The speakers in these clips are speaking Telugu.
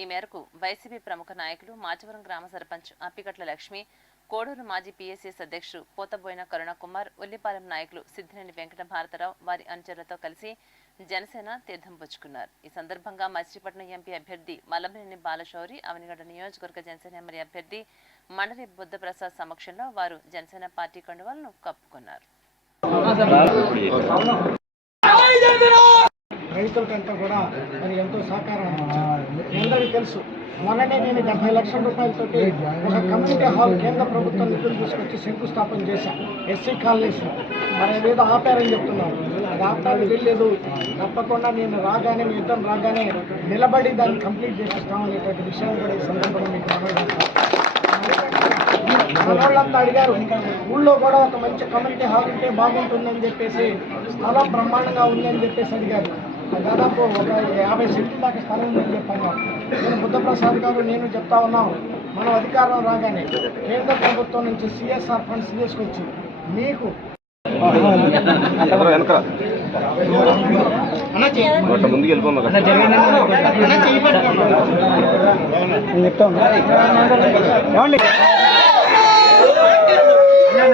ఈ మేరకు వైసీపీ ప్రముఖ నాయకులు మాచవరం గ్రామ సర్పంచ్ అప్పికట్ల లక్ష్మి, కోడూరు మాజీ పీఎస్ఎస్ అధ్యక్షుడు పోతబోయిన కరుణకుమార్, ఉల్లిపాలెం నాయకులు సిద్ధినేని వెంకట భారతరావు వారి అనుచరులతో కలిసి జనసేన తీర్థం పుచ్చుకున్నారు. ఈ సందర్భంగా మచిలీపట్నం ఎంపీ అభ్యర్థి మల్లమనేని బాలశౌరి, అవనిగడ్డ నియోజకవర్గ జనసేన ఎమ్మెల్యే అభ్యర్థి మండలి బుద్ధప్రసాద్ సమక్షంలో వారు జనసేన పార్టీ కండువాలను కప్పుకున్నారు. రైతులకంతా కూడా అది ఎంతో సహకారం అందించింది. అందరికీ తెలుసు, మొన్ననే నేను 70 లక్షల రూపాయలతోటి ఒక కమ్యూనిటీ హాల్ కేంద్ర ప్రభుత్వం నిధులు తీసుకొచ్చి శంకుస్థాపన చేశాను ఎస్సీ కాలనీస్. మరి ఏదో ఆపారని చెప్తున్నాను, అది ఆపడానికి వెళ్ళలేదు. తప్పకుండా నేను రాగానే, మీ ఇద్దరం రాగానే నిలబడి దాన్ని కంప్లీట్ చేపిస్తామనేటువంటి విషయాన్ని కూడా ఈ సందర్భంగా మీకు మనోళ్ళంతా అడిగారు, ఊళ్ళో కూడా ఒక మంచి కమ్యూనిటీ హాల్ ఉంటే బాగుంటుందని చెప్పేసి, స్థలం బ్రహ్మాండంగా ఉందని చెప్పేసి అడిగారు. దాదాపు ఒక 50 సెంట్ల దాకా స్థలం ఉందని చెప్పాను. నేను బుద్ధప్రసాద్ గారు నేను చెప్తా ఉన్నాం, మనం అధికారం రాగానే కేంద్ర ప్రభుత్వం నుంచి సిఎస్ఆర్ ఫండ్స్ తీసుకొచ్చి మీకు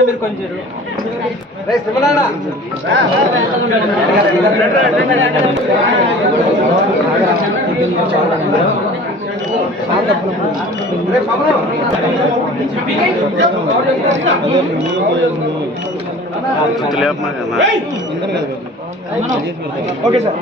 మీరు కొంచెం ఓకే సార్.